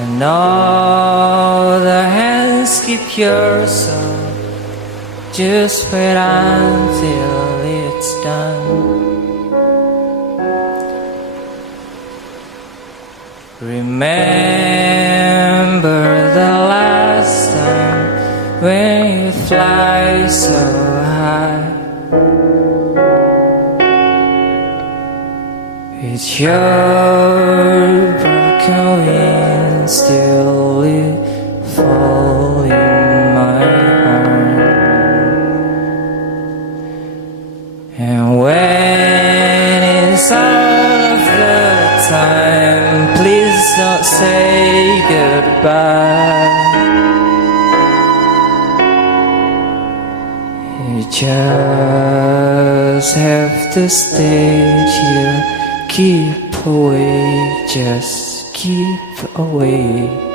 And all the hands keep your soul. Just wait until it's done. Remember the last time when you fly so high. It's your broken wings still fall in my arms. And when it's out of the time, please don't say goodbye. You just have to stay here. Keep away, just keep away.